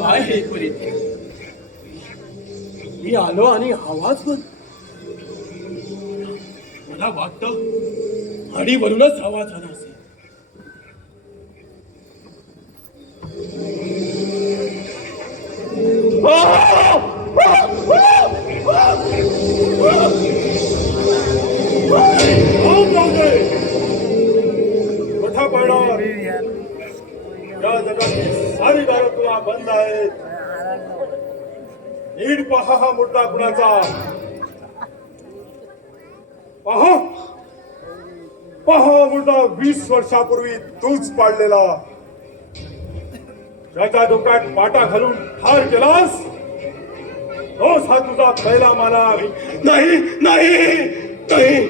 काय हे फरीत? मी आलो आणि आवाज बंद. मला वाटतं आडीवरूनच आवाज आला असेल. मोठा पडणार या जगाची सारी दारं तुला बंद आहेत. नीट पहा हा मुद्दा कुणाचा. पहा पहा मुद्दा 20 वर्षापूर्वी तूच पाडलेला. ज्याच्या डोक्यात पाटा घालून ठार केलास तोच हा तुझा पहिला माला. नाही नाही नाही.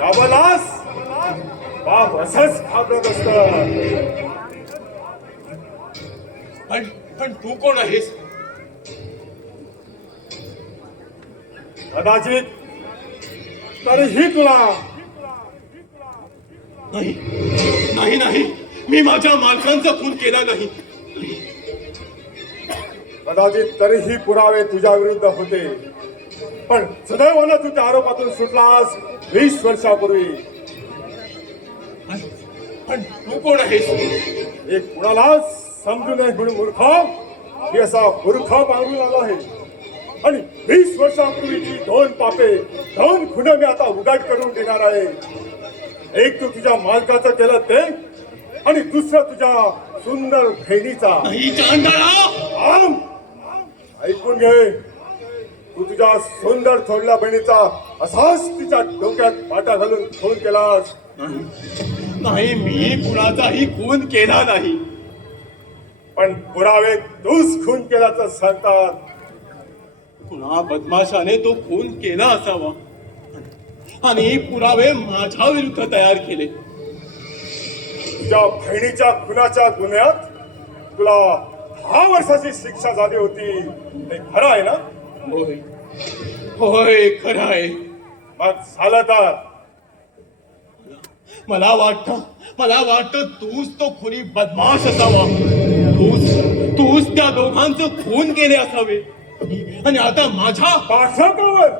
बाबलास बाप असंच घाबरत असत. पण तू कोण आहेस? कदाचित तरीही तुला. नाही नाही नाही, मी माझ्या मालकांचा खून केला नाही. कदाचित तरीही पुरावे तुझ्या विरुद्ध होते. पण सदैवानं तू त्या आरोपातून सुटलास 20 वर्षापूर्वी. पण तू कोण आहेस? एक कुणाला समजू नये म्हणून मूर्ख मी असा मूर्ख पांघरून आलो आहे. आणि 20 वर्षापूर्वीची 2 पापे 2 खुणं मी आता उघड करून देणार आहे. एक तू तुझ्या मालकाचं केलं ते, आणि दुसरं तुझ्या सुंदर बहिणीचा. ऐकून घे. तू तुझ्या सुंदर थोरल्या बहिणीचा असाच तिच्या डोक्यात पाटा घालून खून केलास. नाही, मी कुणाचाही खून केला नाही. पण पुरावे तूच खून केल्याचं सांगतात. कुणा बदमाशाने तो खून केला असावा आणि पुरावे माझ्या विरुद्ध तयार केले. तुझ्या बहिणीच्या खुनाच्या गुन्ह्यात तुला 10 वर्षाची शिक्षा झाली होती. हे खरं आहे ना? होय होय, खरं आहे. मग झालं तर मला वाटतं तूच तो खुनी बदमाश असावा. तूच त्या दोघांचं खून केले असावे. आणि आता माझ्या पाठलाकावर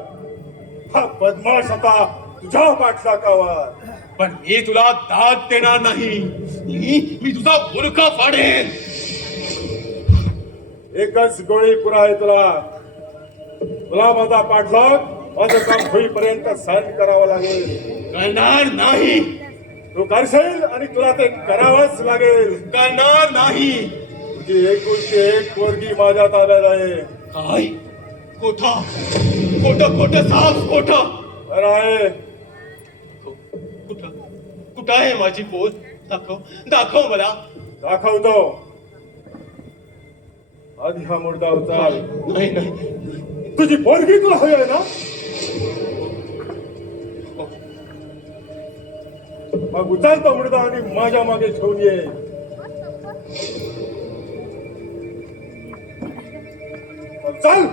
हा बदमाश आता तुझ्या पाठलाकावर. पण मी तुला दाद देणार नाही. मी तुझा बुरखा फाडेन. एकच गोळी पुरा आहे तुला. तुला माझा पाठलाग माझं काम होईपर्यंत सहन करावं लागेल. करणार नाही. तू करशील आणि तुला ते करावंच लागेल. करणार नाही. तुझी एकुलती एक पोरगी माझ्या ताब्यात आहे. काय? खोट साफ खोट. खरं आहे. कुठं आहे माझी पोर? दाखव मला. दाखवतो. आधी हा मुर्दा उचल. नाही. तुझी पोरगी तुला हवी आहे ना? मग उचल तो मुर्दा आणि माझ्या मागे ठेवून ये. चल.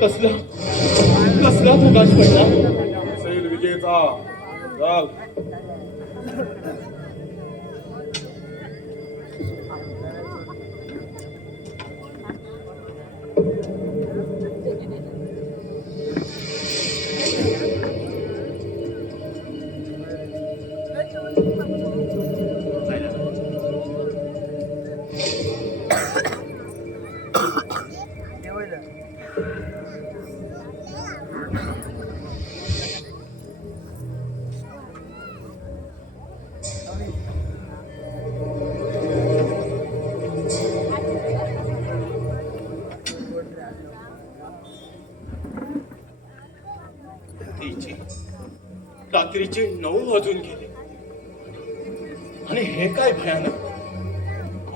कसला प्रकाश पडला? असेल विजेचा. चल. रात्रीचे 9 वाजून गेले आणि हे काय भयानक.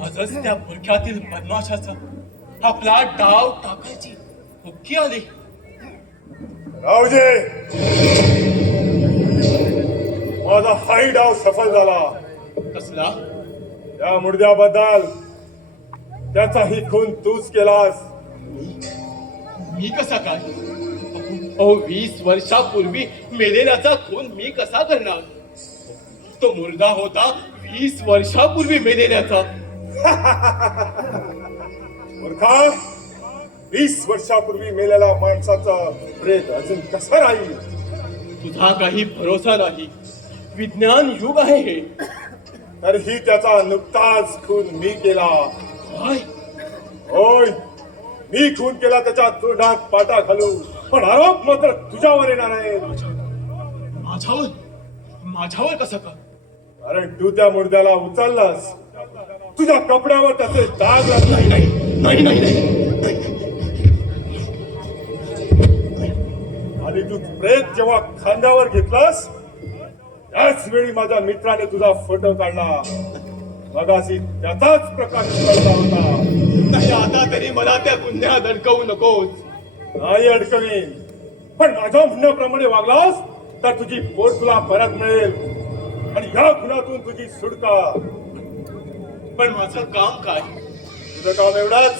आजच त्या बुरख्यातील बदमाशाचा आपला डाव टाकायची हुक्की आली. रावजे, माझा हाही डाव सफल झाला. कसला? त्या मुर्द्याबद्दल त्याचाही खून तूच केलास. मी कसा काय? अहो 20 वर्षापूर्वी मेलेल्याचा खून मी कसा करणार? तो मुर्दा होता 20 वर्षापूर्वी मेलेल्याचा. मूर्खा, 20 वर्षापूर्वी मेलेल्या माणसाचा प्रेत अजून कसा राहील? तुझा काही भरोसा नाही. विज्ञान युग आहे हे. तरीही त्याचा नुकताच खून मी केला. काय? होय, मी खून केला त्याच्या तोंडात पाटा घालू, पण आरोप मात्र तुझ्यावर येणार आहे. माझ्यावर? माझ्यावर कसा का? कारण तू त्या मुर्द्याला उचललास. तुझ्या कपड्यावर त्याचे डाग लागले. नाही नाही नाही नाही. आणि तू प्रेत जेव्हा खांद्यावर घेतलास त्याच वेळी माझ्या मित्राने तुझा फोटो काढला. मगाशी त्याचाच प्रकाश पडला होता. नाही, आता तरी मला त्या गुन्ह्यात अडकवू नकोस. नाही अडकवीन, पण माझ्या म्हणण्याप्रमाणे वागलास तर तुझी पोट तुला परत मिळेल आणि या खुनातून तुझी सुटका. पण माझं काम काय? तुझं काम एवढंच,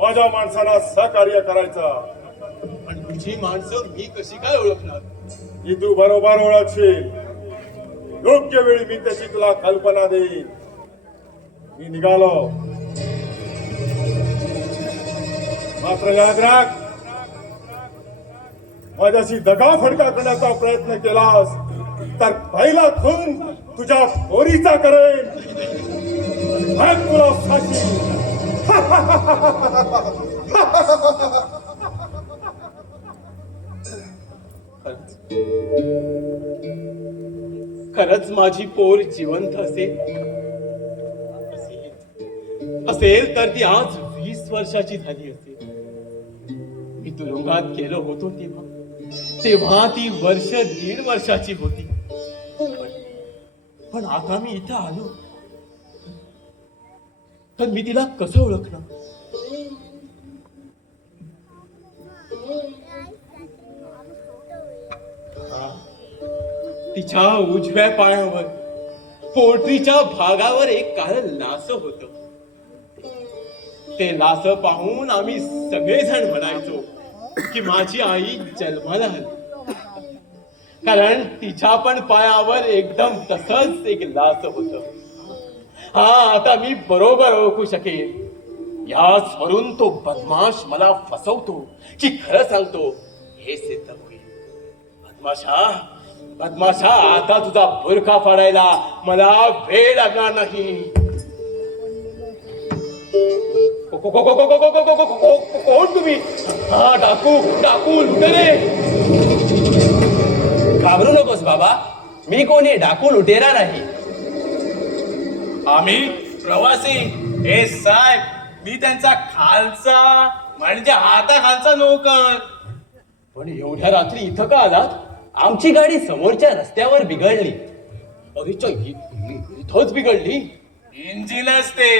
माझ्या माणसाला सहकार्य करायचं. आणि तुझी माणसं मी कशी काय ओळखणार? ही तू बरोबर ओळखशील. योग्य वेळी मी त्याची तुला कल्पना देईन. मी निघालो. मात्र याद राख, माझ्याशी दगाफटका करण्याचा प्रयत्न केलास तर पहिला खून तुझ्या पोरीचा करेन. मग तुला फाशी. खरंच माझी पोर जिवंत असेल तर ती आज 20 वर्षाची झाली असेल. मी तुरुंगात गेलो होतो तेव्हा ती 1.5 वर्षाची होती. पण आता मी इथं आलो तर मी तिला कसं ओळखणार? तिच्या उजव्या पायावर पोटरीच्या भागावर एक काळं लास होत. ते लास पाहून आम्ही सगळेजण म्हणायचो की माझी आई जन्माला आली. कारण तिच्या पण पायावर एकदम तसंच एक लास होत. हा, आता मी बरोबर ओळखू शकेन. यावरून तो बदमाश मला फसवतो की खरं सांगतो हे सिद्ध होईल. बदमाशा, आता तुझा बुरखा फाडायला मला वेळ लागणार नाही. कोण तुम्ही? हा, डाकू लुटेरे. घाबरू नकोस बाबा, मी कोणी डाकू लुटेरा नाही. आम्ही प्रवासी. हे साहेब, मी त्यांचा खालचा म्हणजे हाताखालचा नोकर. पण एवढ्या रात्री इथं का आलात? आमची गाडी समोरच्या रस्त्यावर बिघडली. इथंच बिघडली? इंजिनच ते.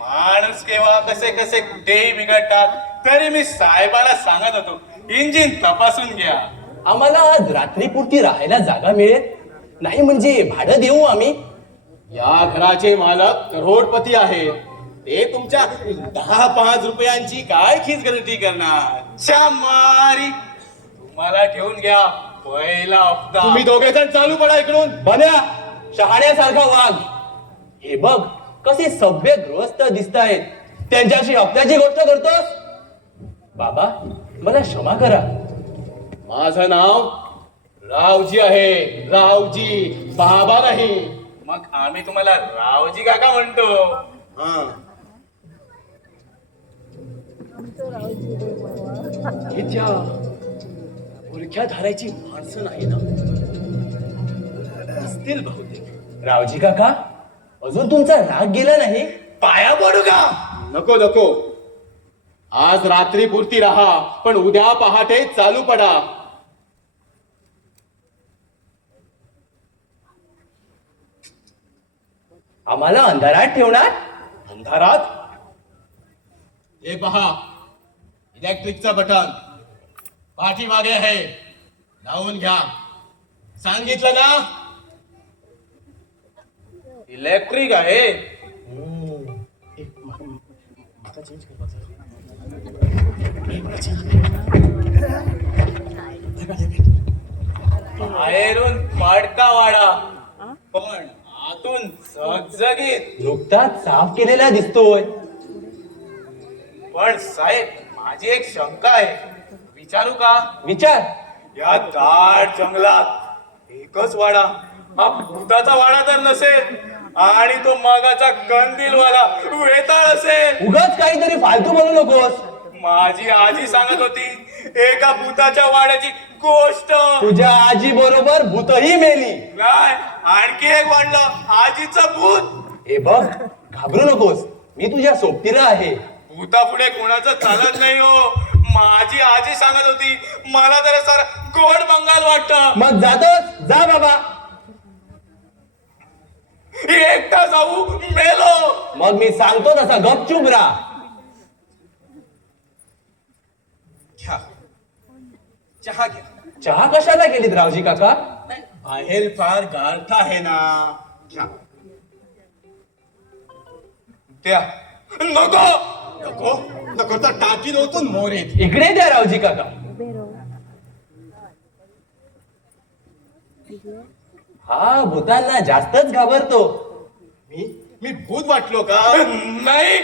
माणूस केव्हा कसे कसे कुठेही बिघडतात. तरी मी साहेबाला सांगत होतो इंजिन तपासून घ्या. आम्हाला आज रात्रीपुरती राहायला जागा मिळेल नाही म्हणजे भाडं देऊ आम्ही. या घराचे मालक करोडपती आहेत. ते तुमच्या 10-5 रुपयांची काय खिचगरटी करणार? मारी, तुम्हाला ठेवून घ्या पहिला हप्ता. तुम्ही दोघे जण चालू पडा इकडून. बन्या, शहाण्यासारखा वाघ. हे बघ कसे सभ्य गृहस्थ दिसतायत. त्यांच्याशी हप्त्याची गोष्ट करतोस? बाबा, मला क्षमा करा. माझं नाव रावजी आहे. रावजी, बाबा नाही. मग आम्ही तुम्हाला रावजी काका म्हणतो. हे त्या बुरख्या धारायची माणसं नाही ना? असतील बहुतेक. रावजी काका, अजून तुमचा राग गेला नाही? पाया पडू का? नको. आज रात्री पुरती राहा, पण उद्या पहाटे चालू पडा. आम्हाला अंधारात ठेवणार? अंधारात? हे पहा, इलेक्ट्रिकचं बटन पाठीमागे आहे. लावून घ्या. सांगितलं ना? इलेक्ट्रिक आहे. बाहेरून फाडका वाडा पण आतून झगझगीत नुकताच साफ केलेला दिसतोय. पण साहेब माझी एक शंका आहे, विचारू का? विचार. या दाट जंगलात एकच वाडा, हा भूताचा वाडा तर नसेल आणि तो मागाचा कंदीलवाला वेताळ असेल. उगाच काहीतरी फालतू बोलू नकोस. माझी आजी सांगत होती एका भूताच्या वाड्याची गोष्ट. तुझ्या आजी बरोबर भूतही मेली. काय आणखी एक वाढलं, आजीचं भूत. हे बघ, घाबरू नकोस, मी तुझ्या सोबतीला आहे. भूता पुढे कोणाचं चालत नाही हो. माझी आजी सांगत होती, मला तर सर गोड बंगाल वाटत. मग जातोस? जा बाबा. एकटा जाऊ मेलो. मग मी सांगतो तसा गपचूप राहा. चहा घ्या. चहा कशाला केलीत रावजी काका? बाहेर फार गारठा आहे ना. घ्या. त्या नको नको नको तर टाकी ओतून मोर येत. इकडे द्या रावजी काका. हा भूतांना जास्तच घाबरतो. मी भूत वाटलो का? नाही,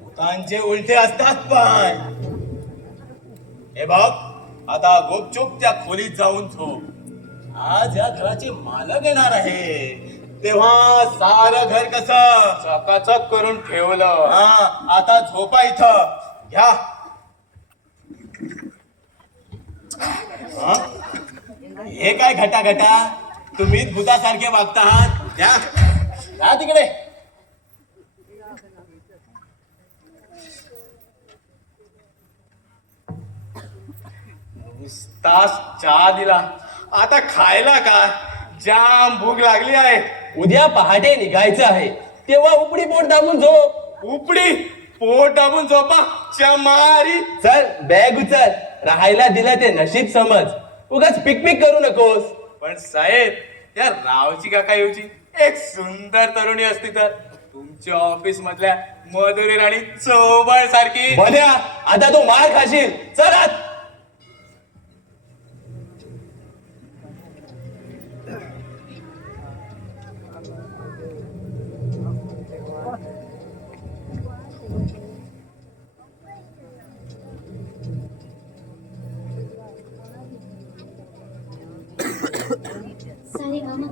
भूतांचे उलटे असतात पण. हे बघ, आता गुपचूप त्या खोलीत जाऊन झोप. आज या घराचे मालक येणार आहे, तेव्हा सारं घर कसं चकाचक करून ठेवलं. हा, आता झोपा इथं. घ्या. हा? हे काय घटा तुम्हीच भूतासारखे वागता आहात. द्या, जा तिकडे. नुसताच चहा दिला, आता खायला का? जाम भूक लागली आहे. उद्या पहाटे निघायचं आहे, तेव्हा उपडी पोट दाबून झोप. उपडी पोट दाबून झोपा चमारी. चल बॅग उचल. राहायला दिलं ते नशीब समज. उगाच पिकपिक करू नकोस. पण साहेब, त्या रावची काका येऊची एक सुंदर तरुणी असती तर तुमच्या ऑफिस मधल्या मधुरी राणी चौबळ सारखी. बन्या, आता तू मार खाशील. चल आत. सारे गामा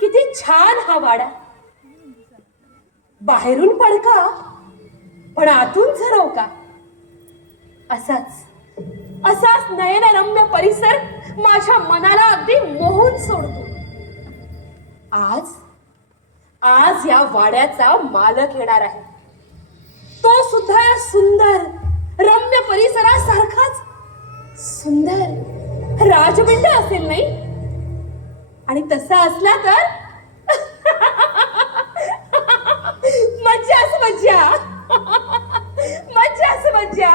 किती छान हा वाडा. बाहेरून पडका पण आतून झरवका. असाच नयनरम्य परिसर माझ्या मनाला अगदी मोहून सोडतो. आज या वाड्याचा मालक येणार आहे. तो सुद्धा या सुंदर रम्य परिसरासारखाच राजबिंड असेल नाही? आणि तसा असला तर मज्जाच मज्जा, मज्जाच मज्जा.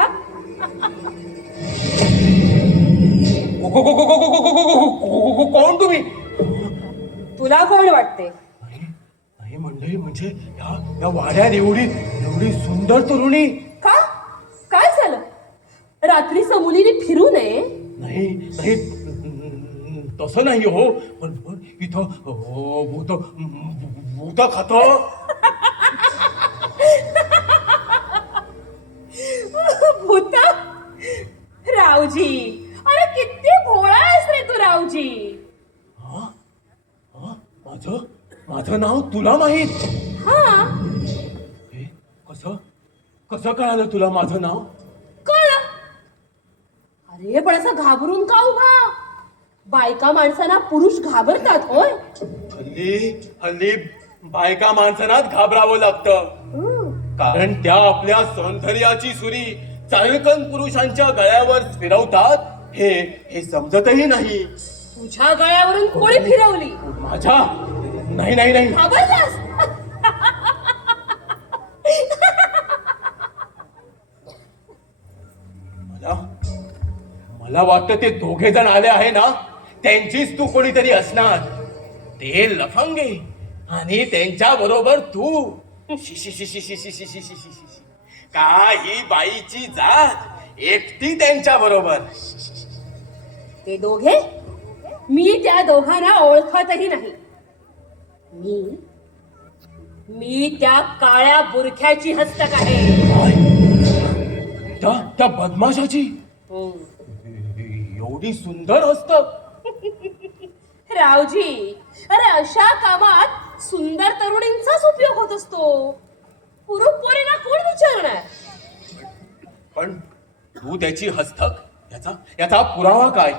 कोण तुम्ही? तुला कोण वाटते? नाही मंडळी, म्हणजे या वाड्यात एवढी एवढी सुंदर तरुणी. का? काय झालं? रात्रीचं मुलीने फिरू नये? नाही नाही, तसं नाही हो. पण इथं भूत भूत खात. भूता? रावजी, अरे किती भोळा आहेस रे तू रावजी. माझं माझं नाव तुला माहित? हा, हे कसं कसं कळालं तुला माझं नाव? कळलं. अरे पण असं घाबरून का उभा? बायका माणसांना पुरुष घाबरतात होय. हल्ली हल्ली बायका माणसांनाच घाबरावं लागतं, कारण त्या आपल्या सौंदर्याची सुरी चाळकन पुरुषांच्या गळ्यावर फिरवतात. हे समजतही नाही. तुझ्या गळ्यावरून कोणी फिरवली? माझ्या? नाही नाही नाही. घाबरलास? मला मला वाटतं ते दोघे जण आले आहे ना, त्यांचीच तू कोणीतरी असणार. ते लफंगे आणि त्यांच्या बरोबर तू. काही बाईची जात एकटी त्यांच्या बरोबर. ते दोघे? मी त्या दोघांना ओळखतही नाही. मी त्या काळ्या बुरख्याची हस्तक आहे. त्या बदमाशाची एवढी सुंदर हस्तक? रावजी, अरे अशा कामात सुंदर तरुणींचाच उपयोग होत असतो. पुरुष पोरींना कोण विचारणार? पण तू त्याची हस्तक, याचा पुरावा काय?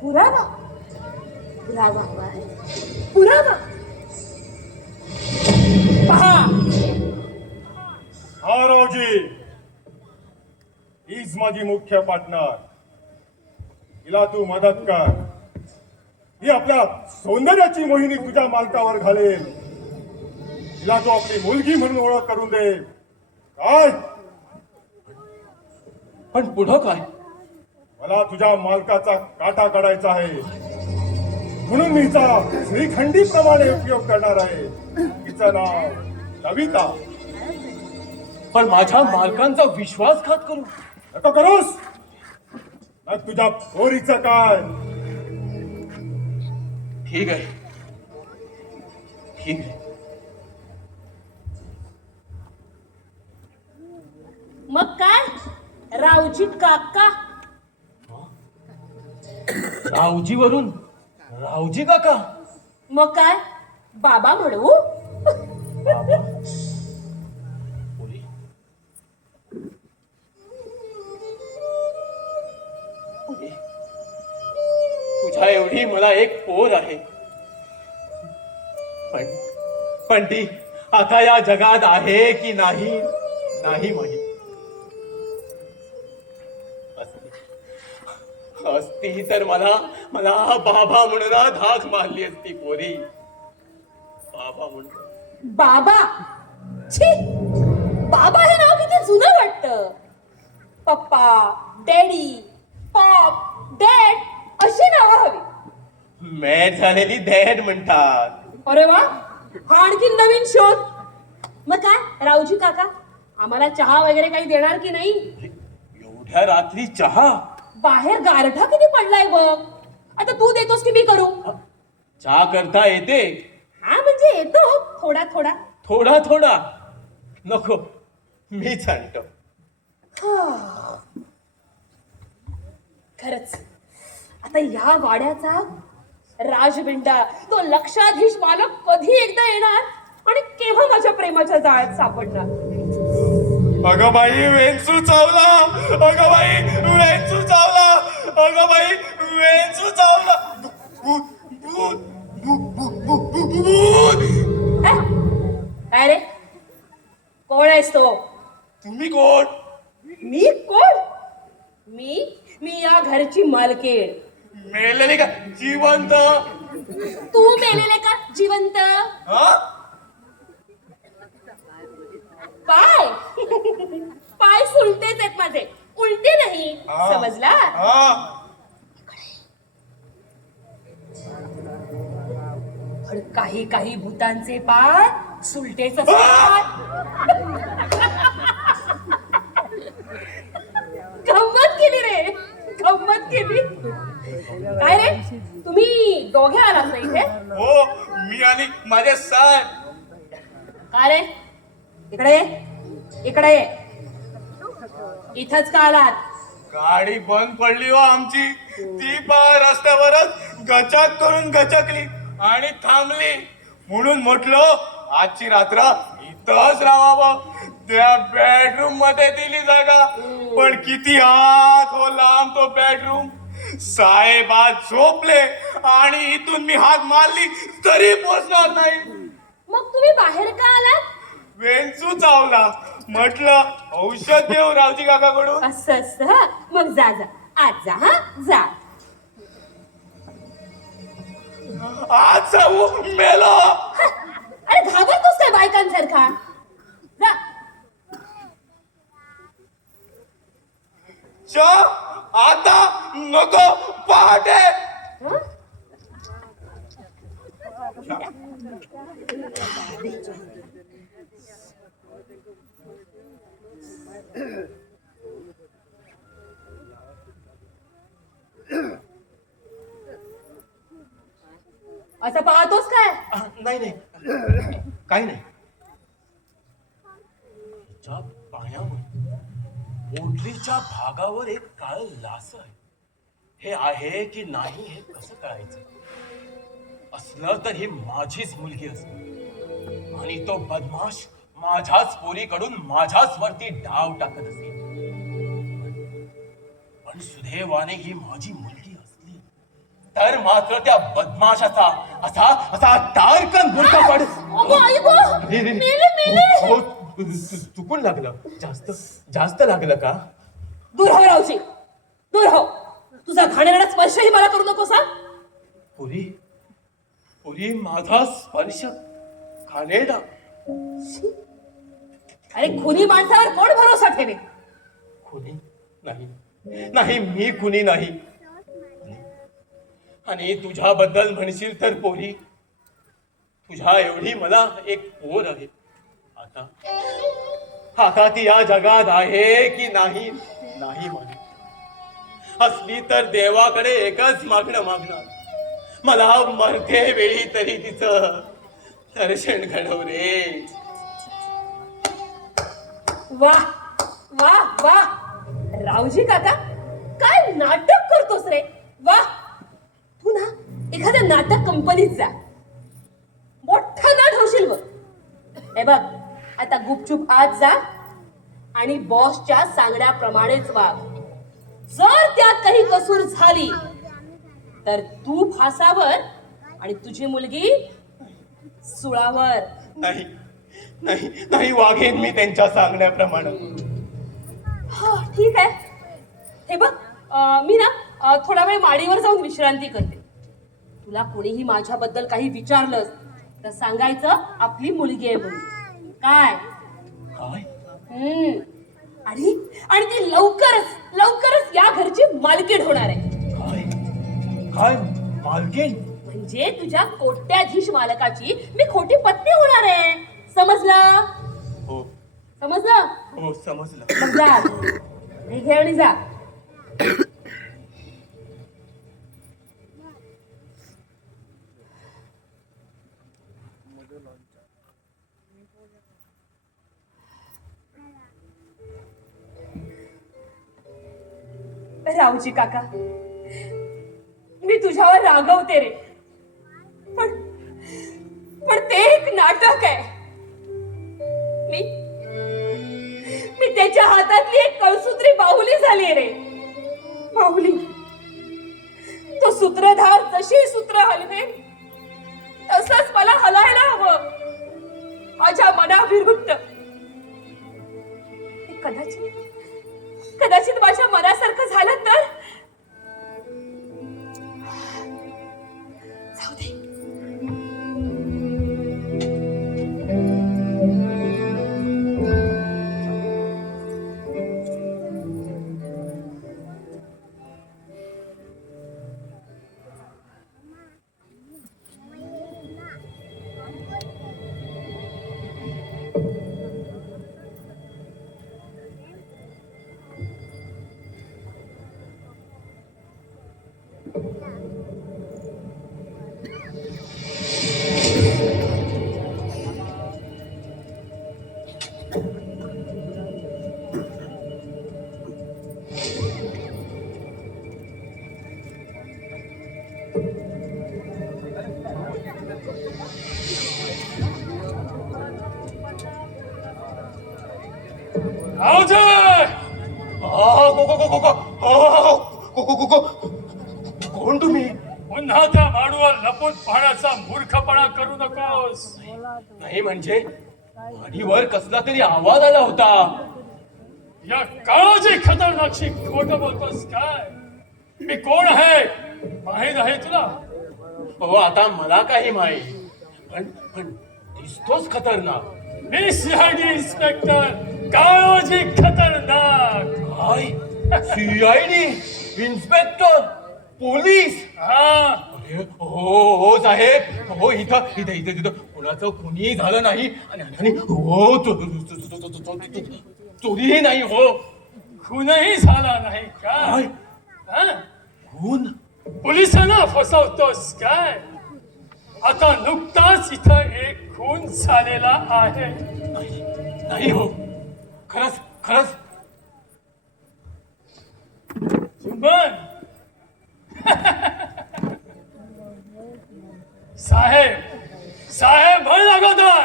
पुरावा? पुरावा काय? पुरावा पहा. हा रावजी, हीच माझी मुख्य पार्टनर. हिला तू मदत कर. ही आपल्या सौंदर्याची मोहिनी तुझ्या मालकावर घालेल. हिला तू आपली मुलगी म्हणून ओळख करून दे. काय? पण पुढं काय? मला तुझ्या मालकाचा काटा काढायचा आहे, म्हणून मी हिचा श्रीखंडीप्रमाणे उपयोग करणार आहे. तिचं नाव कविता. पण माझ्या मालकांचा विश्वासघात करू नको करूस. मग तुझ्या पोरीचं काय? ठीक आहे, ठीक आहे. मग काय? रावजी काका? रावजीवरून रावजी काका? मग काय बाबा म्हणू? बाबा? पोरी? पोरी? तुझ्या एवढी मला एक पोर आहे, पण ती आता या जगात आहे की नाही माहीत. असती तर मला बाबा म्हणून धाक मारली असती पोरी. बाबा म्हणून. बाबा? छी, बाबा हे नाव किती जुनं वाटतं. पप्पा, डॅडी, पॉप, डॅड अशी नावं हवी. मॅच झालेली डॅड म्हणतात. अरे वा, हा आणखी नवीन शोध. मग काय रावजी काका, आम्हाला चहा वगैरे काही देणार की नाही? एवढ्या रात्री चहा? बाहेर गारठा किती पडलाय बघ. आता तू देतोस की मी करू? चहा करता येते? हा म्हणजे येतो थोडा थोडा. थोडा थोडा नको, मीच आणतो. खरंच आता या वाड्याचा राजबिंडा, तो लक्षाधीश मालक कधी एकदा येणार आणि केव्हा माझ्या प्रेमाच्या जाळ्यात सापडणार? अगं बाई वेंचू चावला. अगं बाई वेंचू चावला. अगं बाई वेंचू चावला. भूत, भूत, भूत, भूत, भूत. काय रे, कोण आहेस तो? तुम्ही कोण? मी कोण? मी या घरची मालकीण. मेलेली का जिवंत? तू मेलेले का जिवंत? हा? पाय पाय सुलतेच आहेत माझे, उलटे नाही. हा. समजला? हा. पण काही काही भूतांचे पाय सुलटेच असतात. गंमत केली रे, गंमत केली. काय रे, तुम्ही दोघे आलात ना इथे? हो, मी आणि माझे सर. काय रे, इकडे ये, इकडे ये. इथंच का आलात? गाडी बंद पडली हो आमची. ती रस्त्यावरच गचक करून गचकली आणि थांबली. म्हणून म्हटलं आजची रात्र इथंच राहावं. त्या बेडरूम मध्ये दिली जागा, पण किती आत हो लांब तो बेडरूम. साहेब आज झोपले आणि इथून मी हाक मारली तरी पोचणार नाही. मग तुम्ही बाहेर का आलात? वेंचू चावला. म्हटलं औषध देऊ रावजी काकाकडून. असं असं हा? मग जा जा, आज जा, हा जा. आज जाऊ मेलो. हा, अरे घाबरतोस काय बायकांसारखा? जा. आता नको, पहाटे. हं? असं पाहतोस काय? नाही नाही, काही नाही. तिच्या पायावर पोटलीच्या भागावर एक काळ लास आहे. हे आहे की नाही हे कसं कळायचं? असलं तर ही माझीच मुलगी असते आणि तो बदमाश माझ्याच पोरीकडून माझ्याच वरती डाव टाकत असेल. पण सुदैवाने ही माझी मुलगी असली तर मात्र त्या बदमाशाचा असा असा तारकन बुरका पड. अगो, आई गो, मेले. चुकून लागलं. जास्त जास्त लागलं का? दूर हो रावजी, दूर हो. तुझा घाणेरडा स्पर्शही मला करू नकोस हा. पुरी पुरी माझा स्पर्श घाणेरडा. अरे खुनी माणसावर कोण भरोसा ठेवे? खुनी नाही, नाही मी खुनी नाही. आणि तुझ्याबद्दल म्हणशील तर पोरी, तुझ्या एवढी मला एक पोर आहे. आता आता ती या जगात आहे की नाही नाही म्हणे. असली तर देवाकडे एकच मागणं मागणार, मला मरते वेळी तरी तिचं दर्शन घडव रे. वा वा वा, रावजी काका काय नाटक करतोस रे. वा, तू ना एखाद्या नाटक कंपनीत जा, मोठं नाट होशील बघ. हे बघ, आता गुपचूप आत जा आणि बॉसच्या सांगण्याप्रमाणेच वाग. जर त्यात काही कसूर झाली तर तू फासावर आणि तुझी मुलगी सुळावर. नाही नाही नाही, वागेन मी त्यांच्या सांगण्याप्रमाणे. हा ठीक आहे. हे बघ, मी ना थोडा वेळ माडीवर जाऊन विश्रांती करते. तुला कोणीही माझ्याबद्दल काही विचारलंस तर सांगायचं आपली मुलगी आहे म्हणून. काय? काय? आणि आणि ती लवकरच लवकरच या घरची मालकीण होणार आहे. काय काय मालकीण? म्हणजे तुझ्या कोट्याधीश मालकाची मी खोटी पत्नी होणार आहे. समजलं? हो समजलं? हो समजलं. मग जा, हे घे आणि जा. रावजी काका, मी तुझ्यावर रागवते रे, पण पण ते एक नाटक आहे. मी मी त्याच्या हातातली एक कळसूत्री बाहुली झाली रे. बाहुली. तो सूत्रधार जशी सूत्र हलवे तसंच मला हलायला हवं, माझ्या मनाविरुद्ध. कदाचित कदाचित माझ्या मनासारखं झालं तर रावजे कोण तुम्ही? पुन्हा त्या माडूवर लपून पाहण्याचा मूर्खपणा करू नकोस. नाही म्हणजे वाडीवर कसला तरी आवाज आला होता. या काळाची खतरनाकशी खोट बोलतोस काय? मी कोण आहे माहीत आहे तुला? हो आता मला काही माहीत, पण दिसतोच खतरनाक. मी सीआयडी इन्स्पेक्टर काळोजी खतरनाक. काय? CID inspector police? हा अरे, हो साहेब, हो इथं कुणाचं कुणी झालं नाही आणि हो चोरीही नाही. हो खूनही झाला नाही काय? काय? हा? खून? पोलिसांना फसवतोस काय? आता नुकताच इथं एक खून झालेला आहे. नाही हो, खरंच चुंबन साहेब म्हण अगोदर.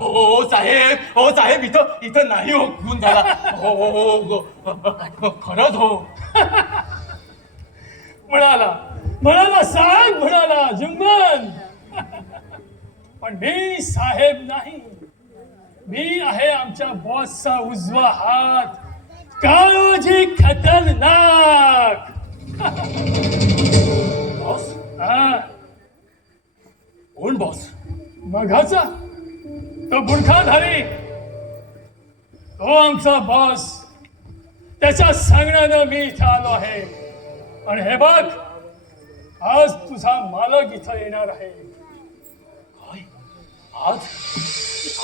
हो साहेब इथं नाही हो खून झाला. हो खरंच हो. म्हणाला साहेब म्हणाला जुंबन. पण मी साहेब नाही, मी आहे आमच्या बॉसचा उजवा हात काळोजी खतरनाक. बॉस? हा कोण बॉस? मघाचा तो बुरखाधारी, तो आमचा बॉस. त्याच्या सांगण्यानं मी इथं आलो आहे. आणि हे बघ, आज तुझा मालक इथं येणार आहे. काय?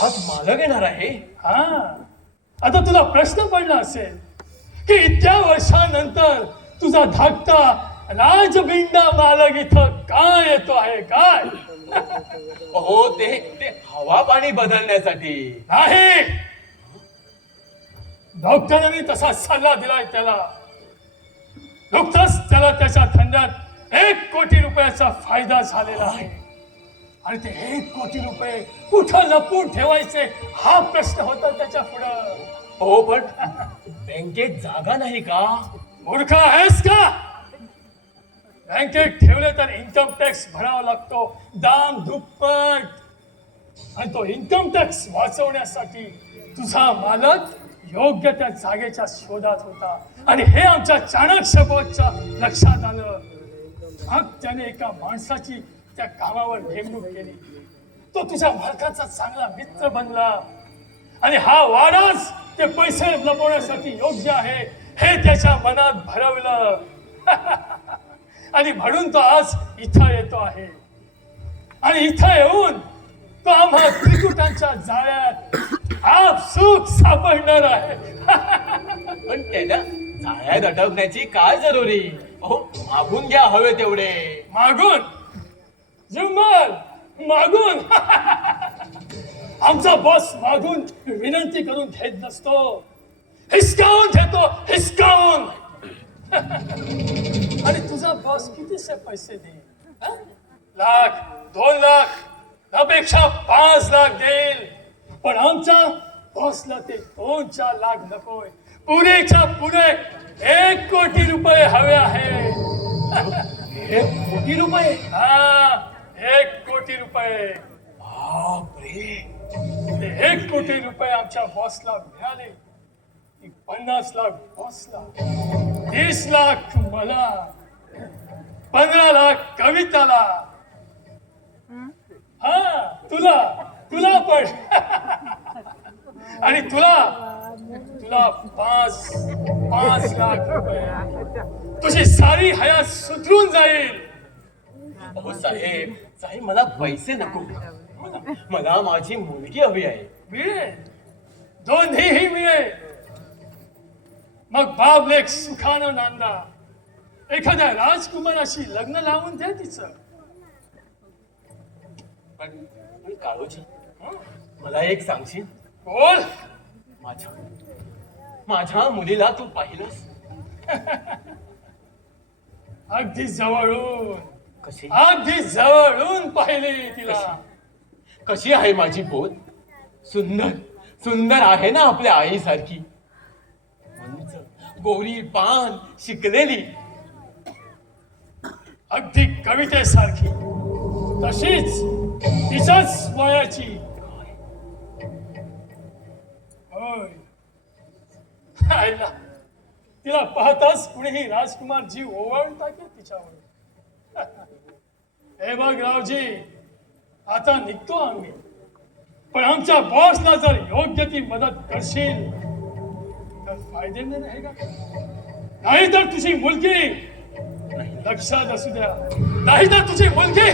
आज मालक येणार आहे? हा आता तुला प्रश्न पडला असेल की इतक्या वर्षानंतर तुझा धाकटा राजबिंडा मालक इथं काय येतो आहे काय? हो ते हवा पाणी बदलण्यासाठी. नाही, डॉक्टरांनी तसा सल्ला दिलाय त्याला. नुकताच त्याला त्याच्या धंद्यात 1 कोटी रुपयाचा फायदा झालेला आहे. आणि ते 1 कोटी रुपये कुठं लपून ठेवायचे हा प्रश्न होता त्याच्या पुढं. हो पण बँकेत जागा नाही का? मूर्ख आहेस का? बँकेत ठेवले तर इन्कम टॅक्स भरावा लागतो दाम दुप्पट. आणि तो इन्कम टॅक्स वाचवण्यासाठी तुझा मालक योग्य त्या जागेच्या शोधात होता. आणि हे आमच्या चाणक्य बॉसच्या लक्षात आलं. मग त्याने एका माणसाची त्या कामावर नेमणूक केली. तो तुझ्या मालकाचा चांगला मित्र बनला. आणि हा वाडाच ते पैसे लपवण्यासाठी योग्य आहे हे त्याच्या मनात भरवलं. आणि म्हणून तो आज इथं येतो आहे. आणि इथं येऊन तो आम्हा त्रिकुटांच्या जाळ्यात आपसूक सापडणार आहे. पण त्याला जाळ्यात अटकण्याची काय जरुरी? हो मागून घ्या हवे तेवढे. मागून? जुंबल मागून? आमचा बॉस मागून विनंती करून घेत नसतो, हिसकावून घेतो, हिसकावून. आणि तुझा बॉस कितीसे पैसे देईल? 1 लाख, 2 लाख, त्यापेक्षा 5 लाख देईल. पण आमच्या बॉसला ते 2-4 लाख नकोय. पुरेच्या पुरे 1 कोटी रुपये हवे आहे. 1 कोटी रुपये? हा 1 कोटी रुपये. बापरे. ते 1 कोटी रुपये आमच्या बॉसला मिळाले की 50 लाख बॉसला, 30 लाख मला, 15 लाख कविताला. हा तुला पण. आणि तुला 5 लाख रुपये. तुझी सारी हयात सुधरून जाईल. हो साहेब मला पैसे नको. मला माझी मुलगी हवी आहे. मिळेल, दोन्हीही मिळेल. मग बाप लेक सुखानं नांदा. एखाद्या राजकुमाराशी लग्न लावून द्या तिचं. पण काळूजी, मला एक सांगशील? बोल. माझ्या मुलीला तू पाहिलंस? अगदी जवळून, कशी अगदी जवळून पाहिली तिला. कशी आहे माझी पोत? सुंदर सुंदर आहे ना आपल्या आईसारखी, उंच, गोरी पान, शिकलेली. अगदी कवितेसारखी, तशीच तिच्याच वयाची. होय. आईला तिला पाहताच कुणीही राजकुमार जीव ओवाळून टाकेल तिच्यावर. हे बघ रावजी, आता निघतो आम्ही, पण आमच्या बॉसला जर योग्य ती मदत करशील तर फायदेने नाही का? नाही तर तुझी मुलगी लक्षात असू द्या, नाही तर तुझी मुलगी